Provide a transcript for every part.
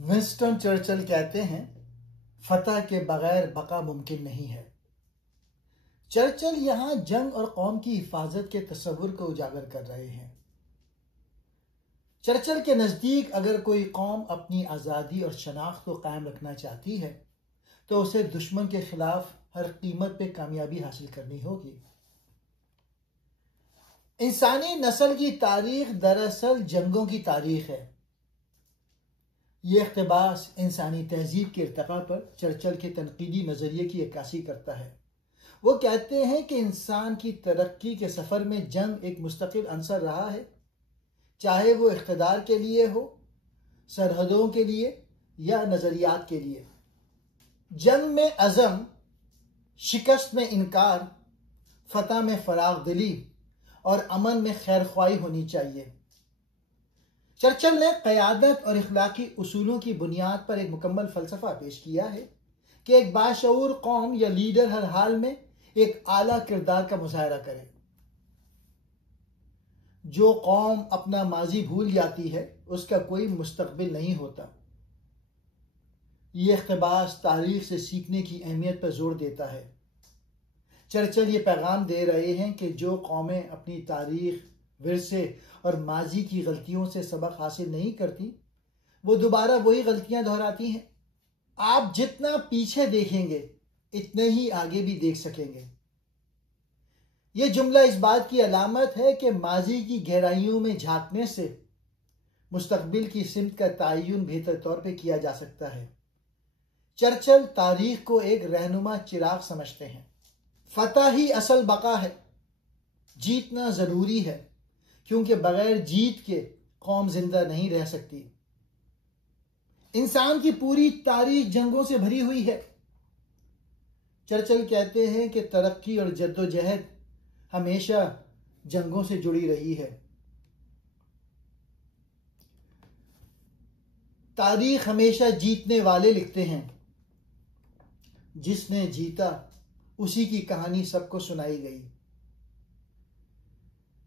Winston Churchill कहते हैं, फतह के बगैर बका मुमकिन नहीं है। चर्चिल यहां जंग और कौम की हिफाजत के तस्वुर को उजागर कर रहे हैं। चर्चिल के नजदीक अगर कोई कौम अपनी आज़ादी और शनाख्त को कायम रखना चाहती है तो उसे दुश्मन के खिलाफ हर कीमत पे कामयाबी हासिल करनी होगी। इंसानी नस्ल की तारीख दरअसल जंगों की तारीख है। ये इक़्तिबास इंसानी तहजीब के इर्तिक़ा पर चर्चिल के तनकीदी नज़रिए की अक्कासी करता है। वो कहते हैं कि इंसान की तरक्की के सफ़र में जंग एक मुस्तकिल अंसर रहा है, चाहे वो इक़्तिदार के लिए हो, सरहदों के लिए या नज़रियात के लिए। जंग में अज़म, शिकस्त में इनकार, फतह में फराग दिली और अमन में खैर ख्वाही होनी चाहिए। चर्चिल ने क़यादत और इखलाकी उसूलों की बुनियाद पर एक मुकम्मल फ़लसफ़ा पेश किया है कि एक बाशऊर कौम या लीडर हर हाल में एक आला किरदार का मुज़ाहरा करे। जो कौम अपना माजी भूल जाती है उसका कोई मुस्तक़बिल नहीं होता। ये इक़्तिबास तारीख से सीखने की अहमियत पर जोर देता है। चर्चिल ये पैगाम दे रहे हैं कि जो कौमें अपनी तारीख, विरसे और माजी की गलतियों से सबक हासिल नहीं करती वो दोबारा वही गलतियां दोहराती हैं। आप जितना पीछे देखेंगे इतने ही आगे भी देख सकेंगे। ये जुमला इस बात की अलामत है कि माजी की गहराइयों में झांकने से मुस्तकबिल की सिमत का तयन बेहतर तौर पर किया जा सकता है। चर्चिल तारीख को एक रहनुमा चिराग समझते हैं। फतह ही असल बका है। जीतना जरूरी है क्योंकि बगैर जीत के कौम जिंदा नहीं रह सकती। इंसान की पूरी तारीख जंगों से भरी हुई है। चर्चिल कहते हैं कि तरक्की और जद्दोजहद हमेशा जंगों से जुड़ी रही है। तारीख हमेशा जीतने वाले लिखते हैं। जिसने जीता उसी की कहानी सबको सुनाई गई।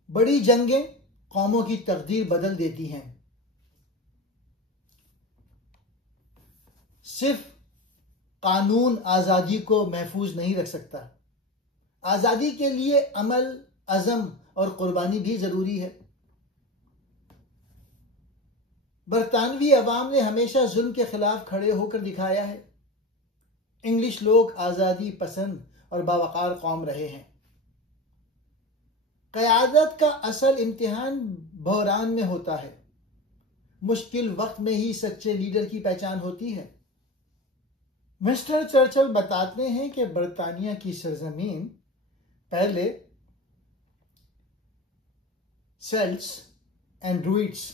बड़ी जंगें कौमों की तकदीर बदल देती हैं। सिर्फ कानून आज़ादी को महफूज नहीं रख सकता। आज़ादी के लिए अमल, अज़म और कुर्बानी भी जरूरी है। बरतानवी अवाम ने हमेशा जुल्म के खिलाफ खड़े होकर दिखाया है। इंग्लिश लोग आज़ादी पसंद और बावकार कौम रहे हैं। क़यादत का असल इम्तिहान बहरान में होता है। मुश्किल वक्त में ही सच्चे लीडर की पहचान होती है। मिस्टर चर्चिल बताते हैं कि बरतानिया की सरजमीन पहले सेल्ट्स एंड ड्रूइड्स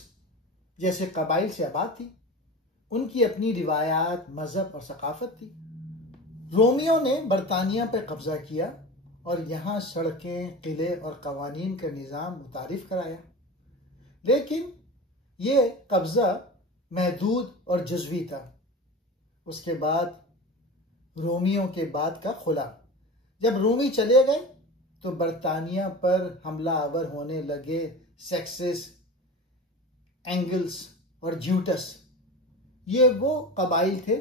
जैसे कबाइल से आबाद थी। उनकी अपनी रिवायात, मजहब और सकाफत थी। रोमियों ने बरतानिया पर कब्जा किया और यहाँ सड़कें, किले और कवानीन का निज़ाम मुतारिफ कराया। लेकिन ये कब्जा महदूद और जुज़वी था। उसके बाद रोमियों के बाद का खुला। जब रोमी चले गए तो बरतानिया पर हमला आवर होने लगे सेक्सिस, एंगल्स और ज्यूटस। ये वो कबाइल थे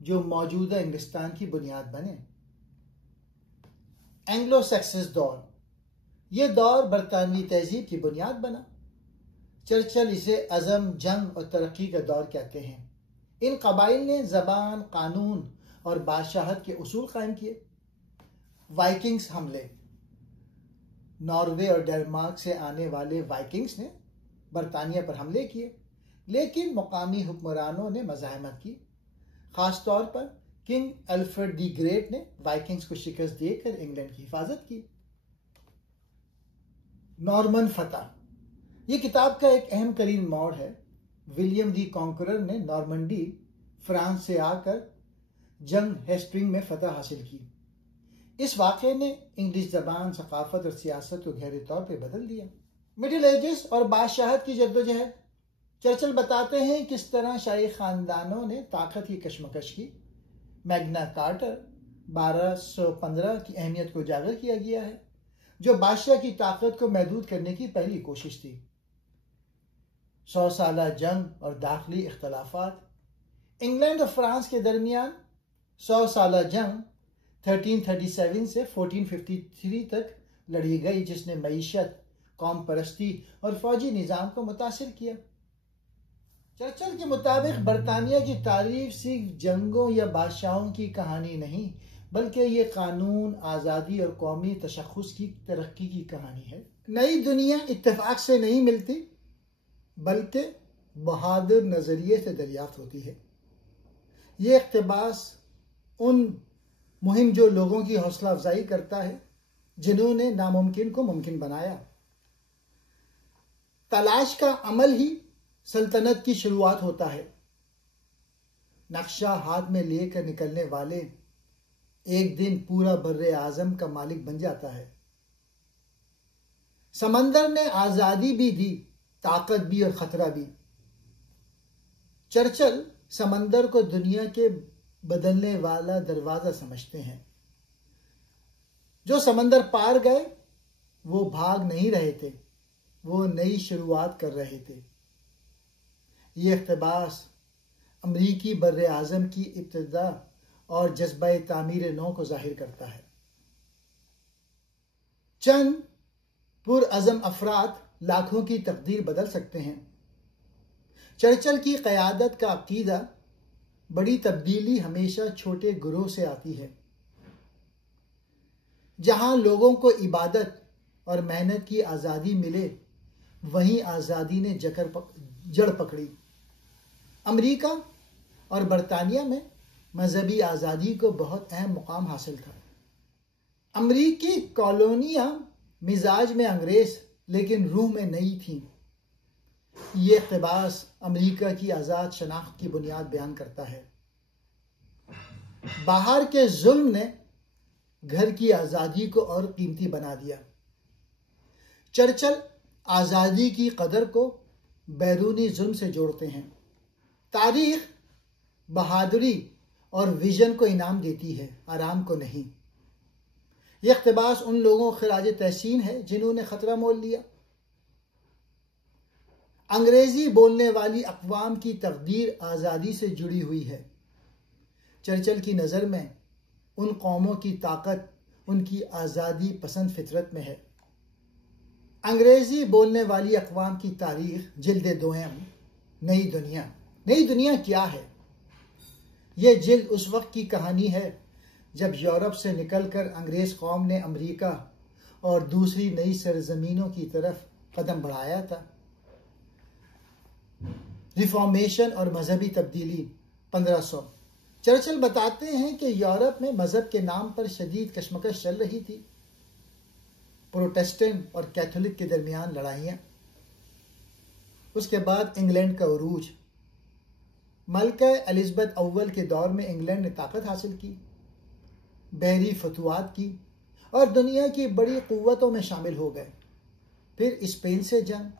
जो मौजूदा इंग्लिस्तान की बुनियाद बने। एंग्लो सेक्सिस दौर, ये दौर बरतानवी तहजीब की बुनियाद बना। चर्चिल इसे अज़म, जंग और तरक्की का दौर कहते हैं। इन कबाइल ने ज़बान, कानून और बादशाहत के उसूल कायम किए। वाइकिंग्स हमले, नॉर्वे और डेनमार्क से आने वाले वाइकिंग्स ने बरतानिया पर हमले किए, लेकिन मुकामी हुक्मरानों ने मज़ाहमत की। खास तौर पर किंग अल्फ्रेड द ग्रेट ने वाइकिंग्स को शिकस्त देकर इंग्लैंड की हिफाजत की। नॉर्मन फतह, ये किताब का एक अहम तरीन मोड़ है। विलियम द कॉन्करर ने नॉर्मंडी, फ्रांस से आकर जंग हेस्टिंग में फतह हासिल की। इस वाक़े ने इंग्लिश ज़बान, सकाफत और सियासत को गहरे तौर पर बदल दिया। मिडिल एजेस और बादशाहत की जद्दोजहद, चर्चिल बताते हैं किस तरह शाही खानदानों ने ताकत की कशमकश की। मैग्ना कार्टर 1215 की अहमियत को उजागर किया गया है, जो बादशाह की ताकत को महदूद करने की पहली कोशिश थी। 100 साला जंग और दाखिली इख्तलाफात इंग्लैंड और फ्रांस के दरमियान 100 साल जंग 1337 से 1453 तक लड़ी गई, जिसने मईशत, कौम परस्ती और फौजी निज़ाम को मुतासिर किया। चर्चिल के मुताबिक बरतानिया की तारीफ सिर्फ जंगों या बादशाहों की कहानी नहीं, बल्कि ये कानून, आज़ादी और कौमी तशख़्ख़ुस की तरक्की की कहानी है। नई दुनिया इत्तेफाक से नहीं मिलती, बल्कि बहादुर नज़रिए से दरियाफ्त होती है। ये इक़्तिबास उन मुहिम जो लोगों की हौसला अफजाई करता है, जिन्होंने नामुमकिन को मुमकिन बनाया। तलाश का अमल ही सल्तनत की शुरुआत होता है। नक्शा हाथ में लेकर निकलने वाले एक दिन पूरा बर्रे आजम का मालिक बन जाता है। समंदर ने आजादी भी दी, ताकत भी और खतरा भी। चर्चिल समंदर को दुनिया के बदलने वाला दरवाजा समझते हैं। जो समंदर पार गए वो भाग नहीं रहे थे, वो नई शुरुआत कर रहे थे। ये इक़्तिबास अमरीकी बर्रे आज़म की इब्तिदा और जज्बा तामीर नौ को जाहिर करता है। चंद पुरअज़म अफराद लाखों की तकदीर बदल सकते हैं। चर्चिल की क़यादत का अक़ीदा, बड़ी तब्दीली हमेशा छोटे गुरोह से आती है। जहां लोगों को इबादत और मेहनत की आज़ादी मिले, वहीं आज़ादी ने जड़ पकड़ी। अमेरिका और बरतानिया में मजहबी आज़ादी को बहुत अहम मुकाम हासिल था। अमरीकी कॉलोनियां मिजाज में अंग्रेज लेकिन रूह में नई थीं। ये इक़्तिबास अमेरिका की आज़ाद शनाख्त की बुनियाद बयान करता है। बाहर के जुल्म ने घर की आज़ादी को और कीमती बना दिया। चर्चिल आज़ादी की कदर को बैरूनी जुल्म से जोड़ते हैं। तारीख बहादुरी और विजन को इनाम देती है, आराम को नहीं। यह इक़्तिबास उन लोगों खिराज तहसीन है जिन्होंने खतरा मोल लिया। अंग्रेजी बोलने वाली अक़वाम की तकदीर आज़ादी से जुड़ी हुई है। चर्चिल की नज़र में उन कौमों की ताकत उनकी आज़ादी पसंद फितरत में है। अंग्रेजी बोलने वाली अक़वाम की तारीख, जिल्द दोयम, नई दुनिया। नई दुनिया क्या है? यह जिल्द उस वक्त की कहानी है जब यूरोप से निकलकर अंग्रेज कौम ने अमेरिका और दूसरी नई सरजमीनों की तरफ कदम बढ़ाया था। रिफॉर्मेशन और मजहबी तब्दीली 1500। चर्चिल बताते हैं कि यूरोप में मजहब के नाम पर शदीद कशमकश चल रही थी। प्रोटेस्टेंट और कैथोलिक के दरमियान लड़ाइयाँ। उसके बाद इंग्लैंड का उरूज। मलका एलिज़ाबेथ अव्वल के दौर में इंग्लैंड ने ताकत हासिल की, बहरी फतवात की और दुनिया की बड़ी कुव्वतों में शामिल हो गए। फिर स्पेन से जंग।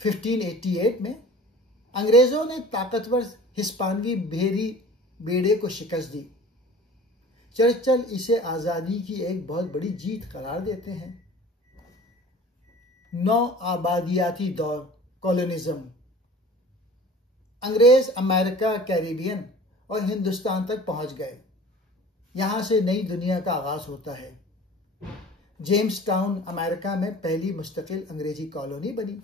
1588 में अंग्रेजों ने ताकतवर हिस्पानवी बहरी बेड़े को शिकस्त दी। चर्चिल इसे आज़ादी की एक बहुत बड़ी जीत करार देते हैं। नौ आबादियाती दौर, कॉलोनिज्म। अंग्रेज अमेरिका, कैरिबियन और हिंदुस्तान तक पहुंच गए। यहां से नई दुनिया का आगाज होता है। जेम्स टाउन अमेरिका में पहली मुस्तकिल अंग्रेजी कॉलोनी बनी।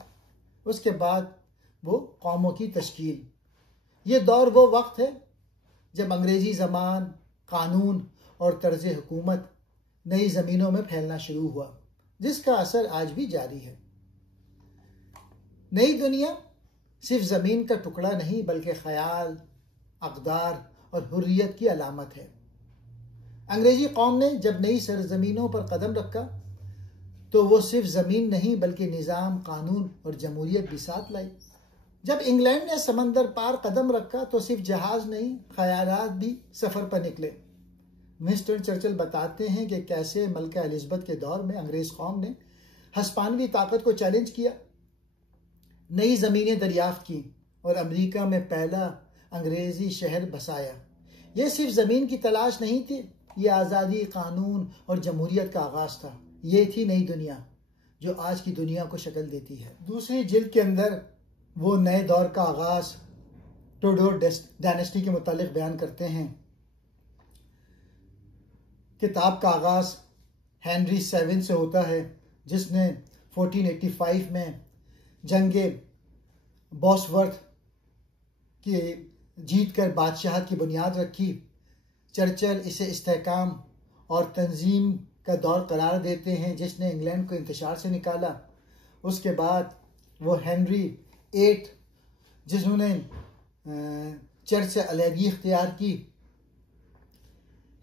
उसके बाद वो कौमों की तश्कील। ये दौर वो वक्त है जब अंग्रेजी ज़बान, कानून और तर्ज हुकूमत नई ज़मीनों में फैलना शुरू हुआ, जिसका असर आज भी जारी है। नई दुनिया सिर्फ ज़मीन का टुकड़ा नहीं, बल्कि ख्याल, अक़दार और हुर्रियत की अलामत है। अंग्रेजी कौम ने जब नई सरजमीनों पर कदम रखा तो वो सिर्फ ज़मीन नहीं बल्कि निज़ाम, कानून और जमहूरियत भी साथ लाई। जब इंग्लैंड ने समंदर पार कदम रखा तो सिर्फ जहाज नहीं, ख़यालात भी सफ़र पर निकले। विंस्टन चर्चिल बताते हैं कि कैसे मलका एलिज़ाबेथ के दौर में अंग्रेज कौम ने हिस्पानवी ताकत को चैलेंज किया, नई ज़मीनें दरियाफ्त की और अमेरिका में पहला अंग्रेजी शहर बसाया। यह सिर्फ ज़मीन की तलाश नहीं थी, ये आज़ादी, कानून और जमहूरियत का आगाज़ था। ये थी नई दुनिया जो आज की दुनिया को शक्ल देती है। दूसरी जिल्द के अंदर वो नए दौर का आगाज़, टूडोर डायनेस्टी के मुतालिक बयान करते हैं। किताब का आगाज हेनरी 7 से होता है, जिसने 1485 में जंगे बॉसवर्थ की जीत कर बादशाहत की बुनियाद रखी। चर्चिल इसे इस्तेहकाम और तंजीम का दौर करार देते हैं, जिसने इंग्लैंड को इंतशार से निकाला। उसके बाद वो हेनरी 8, जिन्होंने चर्च से अलहदगी इख्तियार की।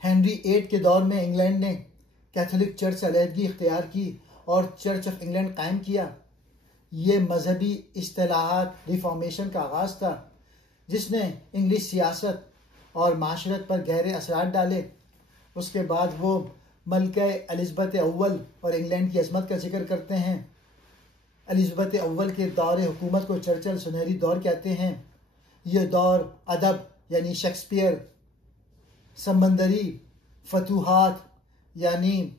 हेनरी 8 के दौर में इंग्लैंड ने कैथोलिक चर्च से अलहदगी इख्तियार की और चर्च ऑफ इंग्लैंड कायम किया। ये मजहबी इस्तिलाहात रिफॉर्मेशन का आगाज था, जिसने इंग्लिश सियासत और माशरत पर गहरे असरात डाले। उसके बाद वो मलका एलिज़ाबेथ अव्वल और इंग्लैंड की अजमत का जिक्र करते हैं। एलिज़ाबेथ अव्वल के दौर हुकूमत को चर्चिल सुनहरी दौर कहते हैं। यह दौर अदब यानी शेक्सपियर, समंदरी फतूहात यानी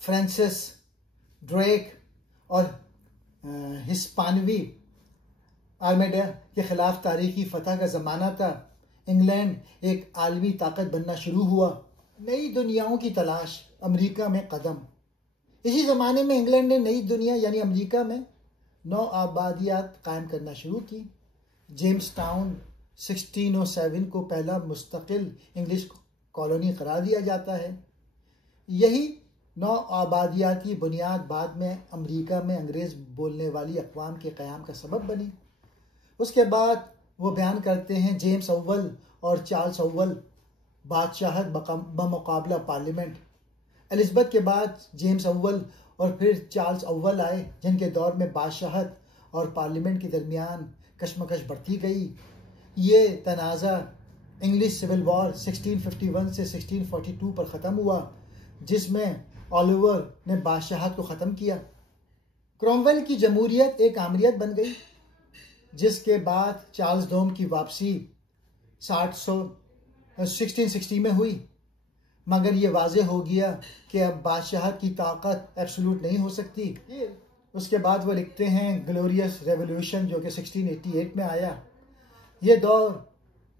फ्रांसिस ड्रेक और हिस्पानवी आर्मेडा के खिलाफ तारीखी फतह का ज़माना था। इंग्लैंड एक आलमी ताकत बनना शुरू हुआ। नई दुनियाओं की तलाश, अमेरिका में कदम। इसी ज़माने में इंग्लैंड ने नई दुनिया यानी अमेरिका में 9 आबादियात कायम करना शुरू की। जेम्स टाउन 1607 को पहला मुस्तकिल इंग्लिश कॉलोनी करार दिया जाता है। यही 9 आबादियात की बुनियाद बाद में अमेरिका में अंग्रेज़ बोलने वाली अक़वाम के क़याम का सबब बनी। उसके बाद वो बयान करते हैं जेम्स अव्वल और चार्ल्स अव्वल बादशाहत बमुकाबला पार्लियामेंट। एलिज़ाबेथ के बाद जेम्स अव्वल और फिर चार्ल्स अव्वल आए, जिनके दौर में बादशाहत और पार्लियामेंट के दरमियान कशमकश बढ़ती गई। ये तनाज़ा इंग्लिश सिविल वॉर 1651 से 1642 पर ख़त्म हुआ, जिसमें ओलिवर ने बादशाहत को ख़त्म किया। क्रोमवेल की जमहूरियत एक आमरीत बन गई, जिसके बाद चार्ल्स दोम की वापसी 1660 में हुई। मगर ये वाज़ेह हो गया कि अब बादशाहत की ताकत एब्सोल्यूट नहीं हो सकती। उसके बाद वो लिखते हैं ग्लोरियस रेवोल्यूशन, जो कि 1688 में आया। ये दौर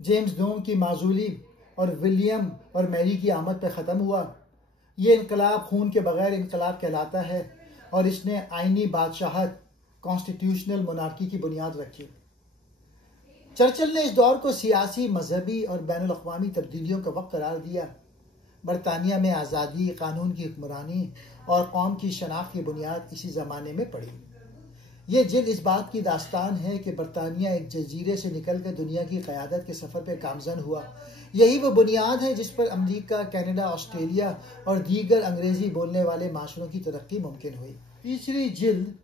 जेम्स दोम की माजूली और विलियम और मैरी की आमद पर ख़त्म हुआ। ये इनकलाब खून के बगैर इनकलाब कहलाता है और इसने आइनी बादशाहत कॉन्स्टिट्यूशनल मोनार्की की बुनियाद रखी। चर्चिल ने इस दौर को सियासी, मजहबी और बैनुल अक़वामी तब्दीलियों का वक्त करार दिया। बरतानिया में आज़ादी, कानून की हुक्मरानी और कौम की शनाख्त की बुनियाद इसी ज़माने में पड़ी। ये जिल्द इस बात की दास्तान है कि बरतानिया एक जजीरे से निकलकर दुनिया की क़यादत के सफ़र पर गामज़न हुआ। यही वो बुनियाद है जिस पर अमरीका, कनाडा, ऑस्ट्रेलिया और दीगर अंग्रेज़ी बोलने वाले माशरों की तरक्की मुमकिन हुई। तीसरी जिल्द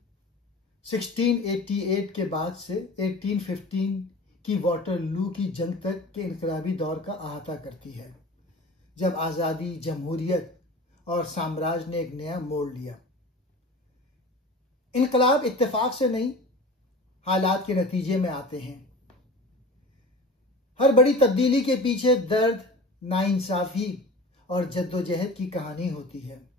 1688 के बाद से 1815 की वाटरलू की जंग तक के इनकलाबी दौर का अहाता करती है, जब आज़ादी, जमहूरियत और साम्राज्य ने एक नया मोड़ लिया। इनकलाब इत्तेफाक से नहीं, हालात के नतीजे में आते हैं। हर बड़ी तब्दीली के पीछे दर्द, नाइंसाफ़ी और जद्दोजहद की कहानी होती है।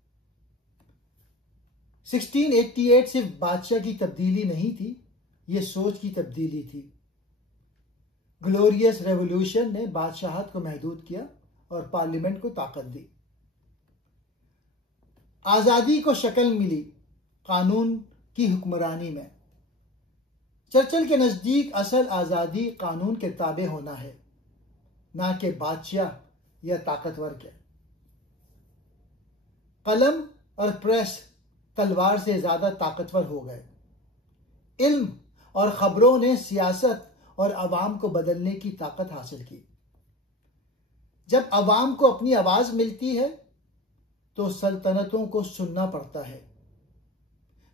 1688 सिर्फ बादशाह की तब्दीली नहीं थी, ये सोच की तब्दीली थी। ग्लोरियस रेवोल्यूशन ने बादशाहत को महदूद किया और पार्लियामेंट को ताकत दी। आज़ादी को शक्ल मिली कानून की हुक्मरानी में। चर्चिल के नज़दीक असल आज़ादी कानून के ताबे होना है, ना कि बादशाह या ताकतवर के। कलम और प्रेस तलवार से ज्यादा ताकतवर हो गए। इल्म और खबरों ने सियासत और अवाम को बदलने की ताकत हासिल की। जब अवाम को अपनी आवाज मिलती है तो सल्तनतों को सुनना पड़ता है।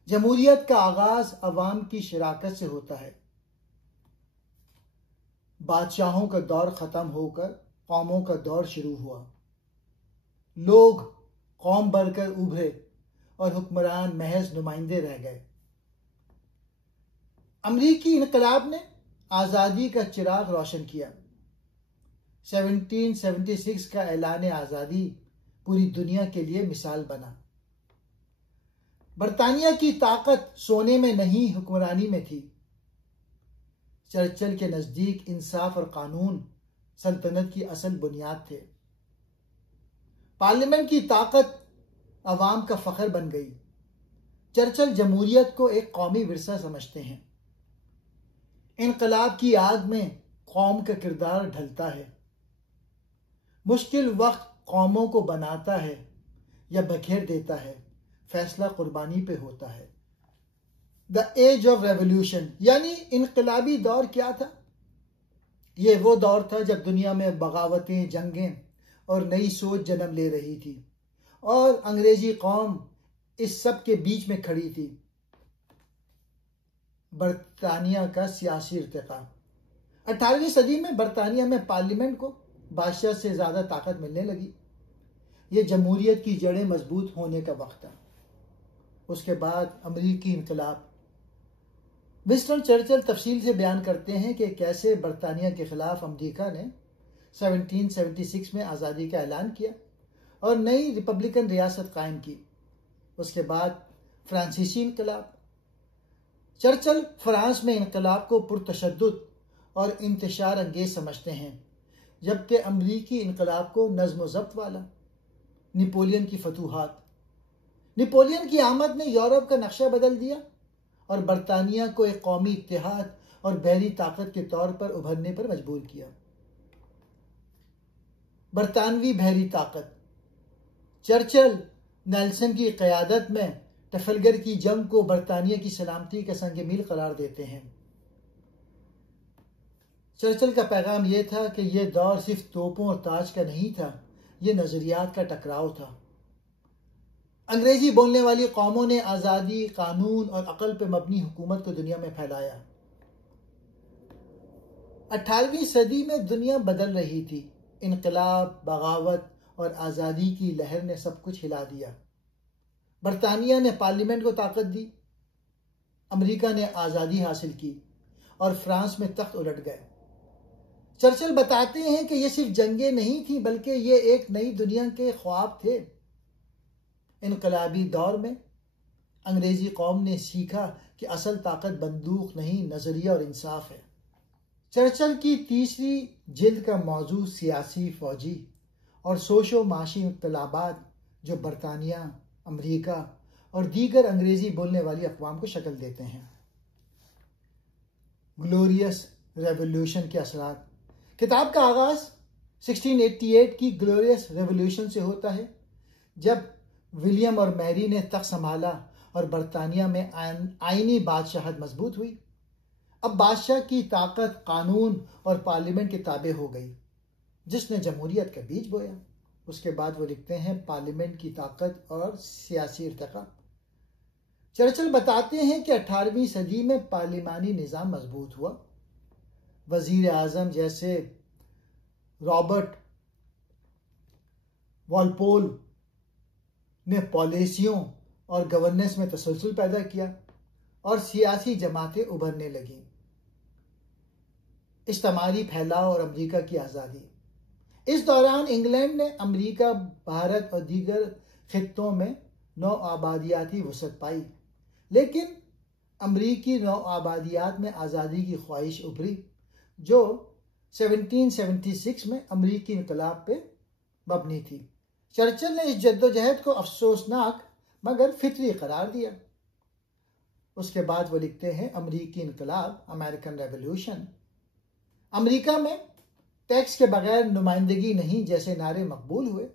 जमहूरियत का आगाज अवाम की शराकत से होता है। बादशाहों का दौर खत्म होकर कौमों का दौर शुरू हुआ। लोग कौम बनकर उभरे और हुक्मरान महज नुमाइंदे रह गए। अमरीकी इनकलाब ने आज़ादी का चिराग रोशन किया। 1776 का ऐलान आज़ादी पूरी दुनिया के लिए मिसाल बना। बरतानिया की ताकत सोने में नहीं, हुक्मरानी में थी। चर्चिल के नज़दीक इंसाफ और कानून सल्तनत की असल बुनियाद थे। पार्लियामेंट की ताकत अवाम का फ़ख्र बन गई। चर्चिल जमहूरियत को एक कौमी विरसा समझते हैं। इनकलाब की आग में कौम का किरदार ढलता है। मुश्किल वक्त कौमों को बनाता है या बखेर देता है, फैसला कुर्बानी पे होता है। द एज ऑफ रेवोल्यूशन यानी इनकलाबी दौर क्या था? ये वो दौर था जब दुनिया में बगावतें, जंगें और नई सोच जन्म ले रही थी और अंग्रेजी कौम इस सब के बीच में खड़ी थी। बरतानिया का सियासी इर्तिका। 18वीं सदी में बरतानिया में पार्लियामेंट को बादशाह से ज्यादा ताकत मिलने लगी। ये जमहूरियत की जड़ें मजबूत होने का वक्त था। उसके बाद अमरीकी इनकलाब। विंस्टन चर्चिल तफसील से बयान करते हैं कि कैसे बरतानिया के खिलाफ अमरीका ने 1776 में आज़ादी का ऐलान किया और नई रिपब्लिकन रियासत कायम की। उसके बाद फ्रांसीसी इनकलाब। चर्चिल फ्रांस में इनकलाब को पुरतशद्दुद और इंतशार अंगेज समझते हैं, जबकि अमरीकी इनकलाब को नज़्म ज़ब्त वाला। नेपोलियन की फतूहात। नेपोलियन की आमद ने यूरोप का नक्शा बदल दिया और बरतानिया को एक कौमी इत्तेहाद और बहरी ताकत के तौर पर उभरने पर मजबूर किया। बरतानवी बहरी ताकत। चर्चिल नेल्सन की क़यादत में ट्रफलगर की जंग को बरतानिया की सलामती का संग मील करार देते हैं। चर्चिल का पैगाम यह था कि यह दौर सिर्फ तोपों और ताज का नहीं था, यह नजरियात का टकराव था। अंग्रेजी बोलने वाली कौमों ने आज़ादी, कानून और अकल पर मबनी हुकूमत को दुनिया में फैलाया। 18वीं सदी में दुनिया बदल रही थी। इनकलाब, बगावत और आज़ादी की लहर ने सब कुछ हिला दिया। बरतानिया ने पार्लियामेंट को ताकत दी, अमेरिका ने आज़ादी हासिल की और फ्रांस में तख्त उलट गए। चर्चिल बताते हैं कि ये सिर्फ जंगें नहीं थी, बल्कि ये एक नई दुनिया के ख्वाब थे। इनकलाबी दौर में अंग्रेजी कौम ने सीखा कि असल ताकत बंदूक नहीं, नजरिया और इंसाफ है। चर्चिल की तीसरी जिल्द का मौजू सियासी, फौजी और सोशो माशी इनकलाबात जो बरतानिया, अमेरिका और दीगर अंग्रेजी बोलने वाली अक़वाम को शक्ल देते हैं। ग्लोरियस रेवोल्यूशन के असरात। किताब का आगाज 1688 की ग्लोरियस रेवोल्यूशन से होता है, जब विलियम और मैरी ने तख्त संभाला और बरतानिया में आईनी बादशाहत मजबूत हुई। अब बादशाह की ताकत कानून और पार्लियामेंट के ताबे हो गई, जिसने जमहूरियत का बीज बोया। उसके बाद वो लिखते हैं पार्लियामेंट की ताकत और सियासी इर्तिका। चर्चिल बताते हैं कि 18वीं सदी में पार्लिमानी निज़ाम मजबूत हुआ। वजीर आजम जैसे रॉबर्ट वॉलपोल ने पॉलिसियों और गवर्नेंस में तसलसल पैदा किया और सियासी जमातें उभरने लगीं। इज्तिमाई फैलाव और अमेरिका की आज़ादी। इस दौरान इंग्लैंड ने अमेरिका, भारत और दीगर खित्तों में नौ आबादियाती वसअत पाई, लेकिन अमरीकी नौ आबादियात में आज़ादी की ख्वाहिश उभरी जो 1776 में अमरीकी इनकलाब पे मबनी थी। चर्चिल ने इस जद्दोजहद को अफसोसनाक मगर फितरी करार दिया। उसके बाद वो लिखते हैं अमरीकी इनकलाब, अमेरिकन रेवोल्यूशन। अमरीका में टैक्स के बगैर नुमाइंदगी नहीं जैसे नारे मकबूल हुए।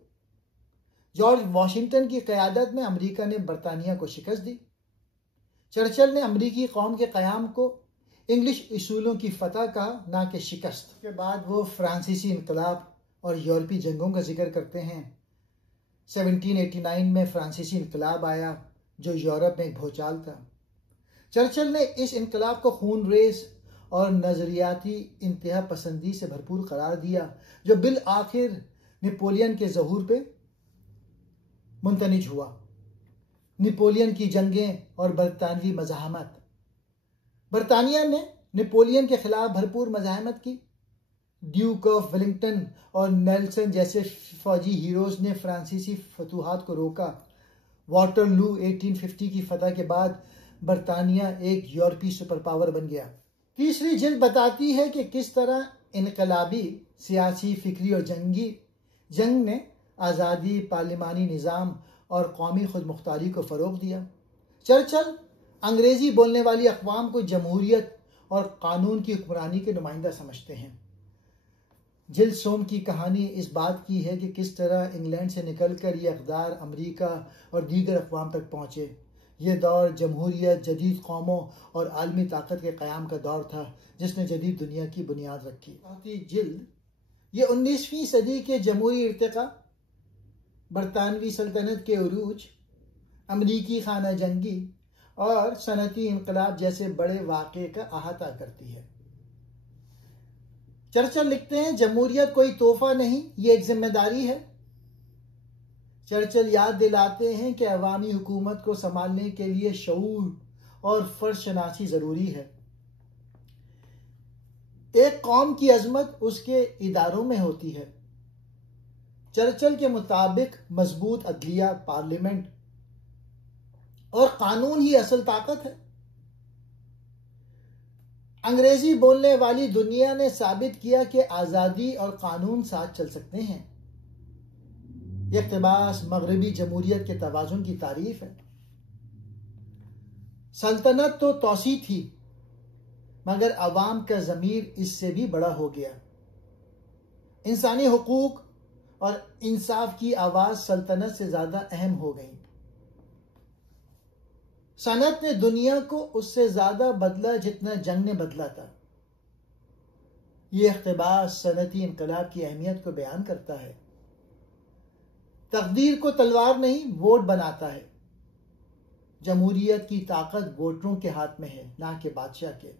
जॉर्ज वॉशिंगटन की क़यादत में अमरीका ने बरतानिया को शिकस्त दी। चर्चिल ने अमरीकी कौम के क़याम को इंग्लिश उसूलों की फतह कहा, ना कि शिकस्त। के बाद वो फ्रांसीसी इनकलाब और यूरोपीय जंगों का जिक्र करते हैं। 1789 में फ्रांसीसी इनकलाब आया जो यूरोप में एक भूचाल था। चर्चिल ने इस इनकलाब को खून रेस और नजरियाती इंतहा पसंदी से भरपूर करार दिया, जो बिल आखिर नेपोलियन के ज़हूर पे मुंतनिज हुआ। नेपोलियन की जंगें और बरतानवी मज़ाहमत। बरतानिया ने नेपोलियन के खिलाफ भरपूर मज़ाहमत की। ड्यूक ऑफ वेलिंगटन और नेल्सन जैसे फौजी हीरोज ने फ्रांसीसी फतूहात को रोका। वाटरलू 1850 की फतह के बाद बरतानिया एक यूरोपीय सुपर पावर बन गया। तीसरी जिल्द बताती है कि किस तरह इनकलाबी सियासी, फिक्री और जंग ने आज़ादी, पार्लिमानी निज़ाम और कौमी खुद मुख्तारी को फ़रोग़ दिया। चर्चिल अंग्रेज़ी बोलने वाली अक़वाम को जमहूरियत और कानून की हुक्मरानी के नुमाइंदा समझते हैं। जिल्द सोम की कहानी इस बात की है कि किस तरह इंग्लैंड से निकलकर ये इक़्तिदार अमरीका और दीगर अक़वाम तक पहुँचे। ये दौर जमहूरियत, जदीद कौमों और आलमी ताकत के क़याम का दौर था जिसने जदीद दुनिया की बुनियाद रखी। चौथी जिल्द ये 19वीं सदी के जमहूरी इर्तिक़ा, बरतानवी सल्तनत के उरूज, अमरीकी खाना जंगी और सनती इनकलाब जैसे बड़े वाक़े का अहाता करती है। चर्चिल लिखते हैं, जमहूरियत कोई तोहफा नहीं, ये एक जिम्मेदारी है। चर्चिल याद दिलाते हैं कि अवामी हुकूमत को संभालने के लिए शऊर और फर्ज शनासी ज़रूरी है। एक कौम की अजमत उसके इदारों में होती है। चर्चिल के मुताबिक मजबूत अदलिया, पार्लियामेंट और कानून ही असल ताकत है। अंग्रेजी बोलने वाली दुनिया ने साबित किया कि आज़ादी और कानून साथ चल सकते हैं। यह इक़्तिबास मगरबी जमहूरियत के तवाज़ुन की तारीफ है। सल्तनत तो तौसी थी, मगर अवाम का ज़मीर इससे भी बड़ा हो गया। इंसानी हुकूक और इंसाफ की आवाज़ सल्तनत से ज़्यादा अहम हो गई। सनत ने दुनिया को उससे ज़्यादा बदला जितना जंग ने बदला था। यह इक़्तिबास सनती इनकलाब की अहमियत को बयान करता है। तकदीर को तलवार नहीं, वोट बनाता है। जमहूरियत की ताकत वोटरों के हाथ में है, ना कि बादशाह के।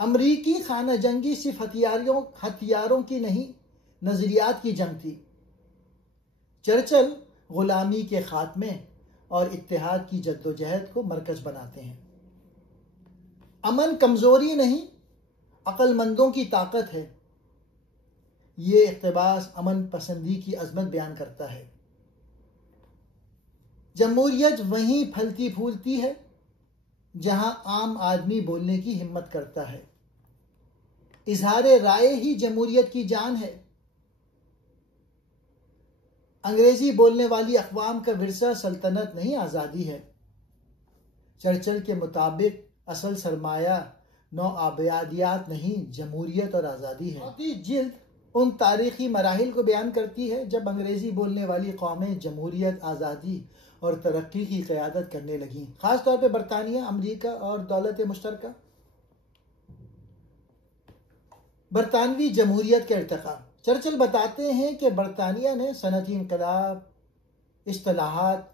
अमरीकी खाना जंगी सिर्फ हथियारों की नहीं, नजरियात की जंग थी। चर्चिल गुलामी के खात्मे और इत्तेहाद की जद्दोजहद को मरकज बनाते हैं। अमन कमजोरी नहीं, अक्लमंदों की ताकत है। ये इक़्तिबास अमन पसंदी की अजमत बयान करता है। जमहूरियत वहीं फलती फूलती है जहां आम आदमी बोलने की हिम्मत करता है। इजहार राय ही जमहूरियत की जान है। अंग्रेजी बोलने वाली अक़वाम का विरसा सल्तनत नहीं, आज़ादी है। चर्चिल के मुताबिक असल सरमाया नौआबादियात नहीं, जमहूरियत और आज़ादी है। चौथी जिल्द उन तारीखी मराहिल को बयान करती है जब अंग्रेजी बोलने वाली कौमें जमहूरियत, आज़ादी और तरक्की की क़यादत करने लगीं, खासतौर पर बरतानिया, अमरीका और दौलत मुश्तरका। बरतानवी जमहूरियत का इर्तिक़ा। चर्चिल बताते हैं कि बरतानिया ने सनती इनकलाब, इस्तिलाहात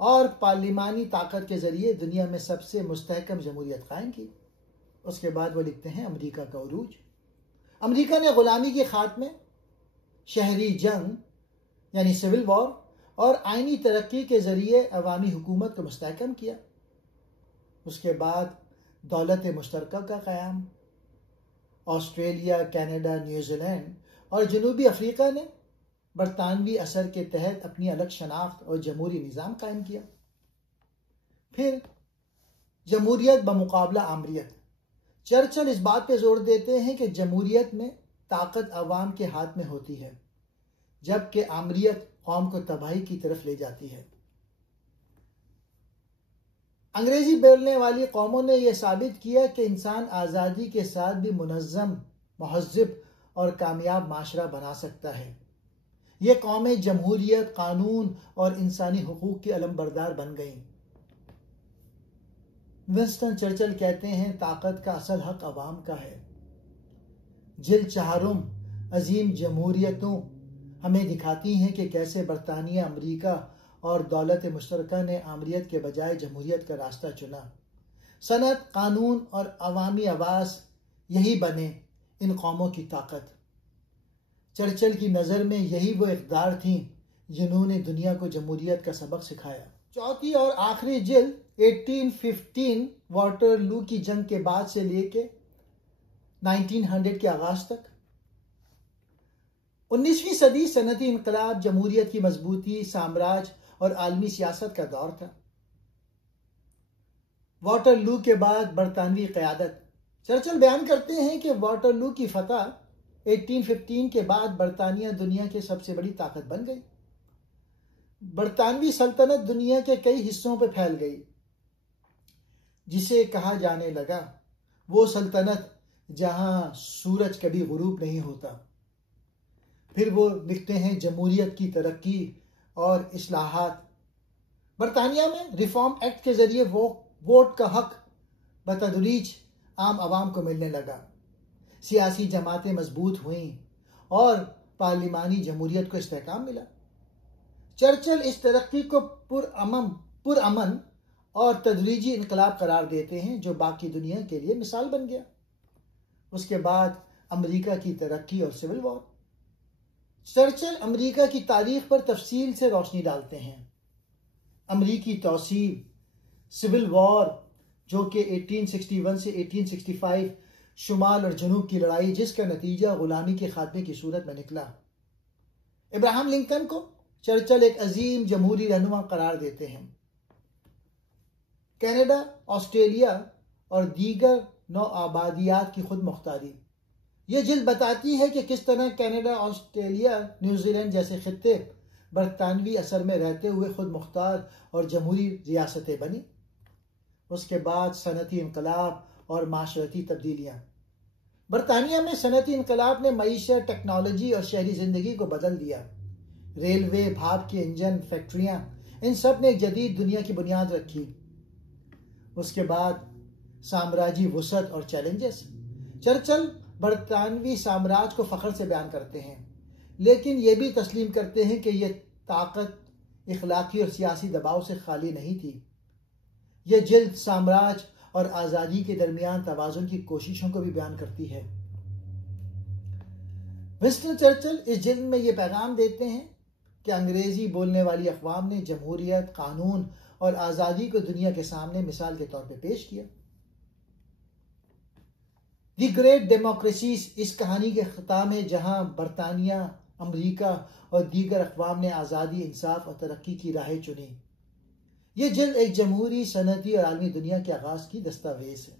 और पार्लिमानी ताकत के ज़रिए दुनिया में सबसे मुस्तहकम जमहूरियत कायम की। उसके बाद वो लिखते हैं, अमरीका का उरूज। अमरीका ने ग़ुलामी के खात्मे, शहरी जंग यानी सिविल वॉर और आइनी तरक्की के ज़रिए अवामी हुकूमत को मुस्तहकम किया। उसके बाद दौलत मुश्तरका का क़याम। ऑस्ट्रेलिया, कनाडा, न्यूजीलैंड और जनूबी अफ्रीका ने बरतानवी असर के तहत अपनी अलग शनाख्त और जमहूरी निज़ाम कायम किया। फिर जमहूरियत बमुकाबला आमरीत। चर्चिल इस बात पर जोर देते हैं कि जमहूरियत में ताकत अवाम के हाथ में होती है, जबकि आमरीत कौम को तबाही की तरफ ले जाती है। अंग्रेजी बोलने वाली कौमों ने यह साबित किया कि इंसान आज़ादी के साथ भी मुनज़्ज़म, महज़्ज़ब और कामयाब माशरा बना सकता है। ये कौमें जमहूरियत, कानून और इंसानी हुकूक की अलमबरदार बन गईं। विंस्टन चर्चिल कहते हैं, ताकत का असल हक अवाम का है। जिल्द चाहरुम अजीम जमहूरियतों हमें दिखाती हैं कि कैसे बरतानिया, अमरीका और दौलत मुश्तरका ने आमरीत के बजाय जमहूरियत का रास्ता चुना। सनत, कानून और अवामी आवाज़ यही बने इन कौमों की ताकत। चर्चिल की नज़र में यही वो इक़्तिदार थीं जिन्होंने दुनिया को जमहूरियत का सबक सिखाया। चौथी और आखिरी जिल्द 1815 वाटरलू की जंग के बाद से लेके 1900 के आगाज तक। 19वीं सदी सनती इनकलाब, जमहूरियत की मजबूती, साम्राज्य और आलमी सियासत का दौर था। वाटरलू के बाद बरतानवी क़यादत। चर्चिल बयान करते हैं कि वाटरलू की फतह 1815 के बाद बरतानिया दुनिया की सबसे बड़ी ताकत बन गई। बरतानवी सल्तनत दुनिया के कई हिस्सों पर फैल गई, जिसे कहा जाने लगा वो सल्तनत जहां सूरज कभी गुरूब नहीं होता। फिर वो लिखते हैं जमहूरियत की तरक्की और इस्लाहात। बरतानिया में रिफॉर्म एक्ट के जरिए वोट का हक बतदरीज आम आवाम को मिलने लगा। सियासी जमातें मजबूत हुईं और पार्लिमानी जमहूरियत को इस्तेहकाम मिला। चर्चिल इस तरक्की को पुरअमन और तदरीजी इनकलाब करार देते हैं जो बाकी दुनिया के लिए मिसाल बन गया। उसके बाद अमेरिका की तरक्की और सिविल वॉर। चर्चिल अमेरिका की तारीख पर तफसील से रोशनी डालते हैं। अमेरिकी तौसीब, सिविल वॉर जो कि 1861 से 1865 शुमाल और जनूब की लड़ाई, जिसका नतीजा गुलामी के खात्मे की सूरत में निकला। इब्राहिम लिंकन को चर्चिल एक अजीम जमहूरी रहनुमा करार देते हैं। कनाडा, ऑस्ट्रेलिया और दीगर नौ आबादियात की खुद मुख्तारी। ये जिल्द बताती है कि किस तरह कनाडा, ऑस्ट्रेलिया, न्यूजीलैंड जैसे खित्ते बरतानवी असर में रहते हुए खुद मुख्तार और जमहूरी रियासतें बनी। उसके बाद सनती इनकलाब और माशरती तब्दीलियाँ। बरतानिया में सनती इनकलाब ने मईशत, टेक्नोलॉजी और शहरी जिंदगी को बदल दिया। रेलवे, भाप के इंजन, फैक्ट्रियाँ, इन सब ने एक जदीद दुनिया की बुनियाद रखी। उसके बाद साम्राज्य वुसअत और चैलेंजेस। चर्चिल बरतानवी साम्राज्य को फख्र से बयान करते हैं, लेकिन ये भी तस्लीम करते हैं कि यह ताकत इखलाकी और सियासी दबाव से खाली नहीं थी। यह जिल्द साम्राज्य और आज़ादी के दरमियान तवाज़ुन की कोशिशों को भी बयान करती है। विंस्टन चर्चिल इस जिल्द में यह पैगाम देते हैं कि अंग्रेजी बोलने वाली अक़वाम ने जमहूरियत, कानून और आज़ादी को दुनिया के सामने मिसाल के तौर पर पेश किया। दी ग्रेट डेमोक्रेसीज इस कहानी के ख़िताम है जहां बरतानिया, अमरीका और दीगर अक़वाम ने आज़ादी, इंसाफ और तरक्की की राहें चुनी। ये जिल्द एक जमहूरी, सनती और आलमी दुनिया के आगाज़ की दस्तावेज़ है।